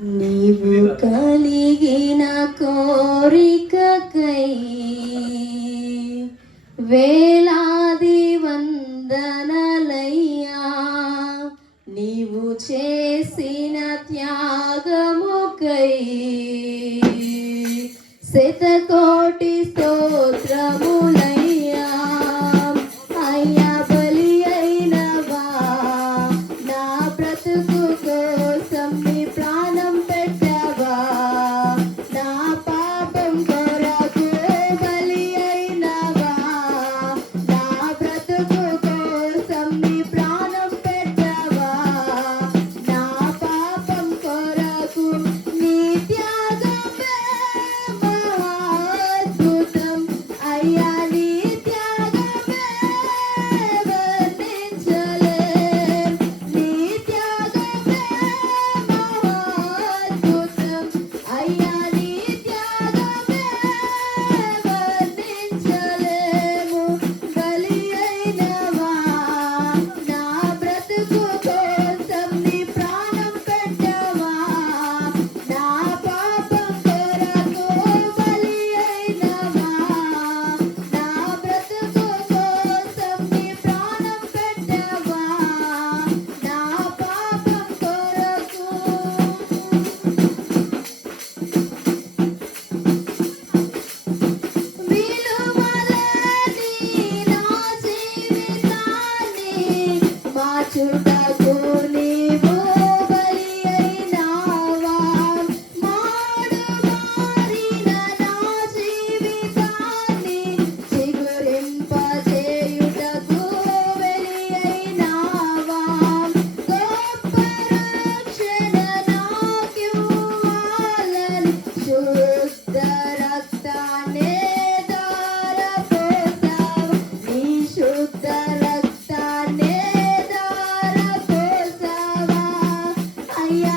నీవు కలిగిన కోరికకై వేలాది వందనలయ్యా, నీవు చేసిన త్యాగముకై శతకోటి స్తోత్రములయ్యా. అయ్యా బలి అయినవా, నా బ్రతుకు కోసం నీ ప్రాణం పెట్టవా, నా పాపం కొరకు బలి అయినవా, నా బ్రతుకు కోసం నీ ప్రాణం పెట్టవా, నా పాపం కొరకు నీ త్యాగమే మహాద్భుతం. అయ్యా నీ త్యాగమే వర్ణించలేం, నీ త్యాగమే మహాద్భుతం. అయ్యా నీ త్యాగమే వర్ణించలేము. బలి అయినవా, నా బ్రతుకు కోసం నీ ప్రాణం పెట్టవా, నా పాపం కొరకు బలి అయినవా, నా బ్రతుకు కోసం నీ ప్రాణం పెట్టవా, నా పాపం కొరకు. విలువలేని నా జీవితాన్ని మార్చుటకు నీవు బలి అయినావా, మారుమారిన నా జీవితాన్ని చిగురింపజేయుటకు బలి అయినావా, గొప్ప రక్షణ నాకివ్వాలని శుద్ధ రక్తాన్నే ధారపోసావు, నీ శుద్ధ రక్తాన్నే ధారపోసావా. అయ్యా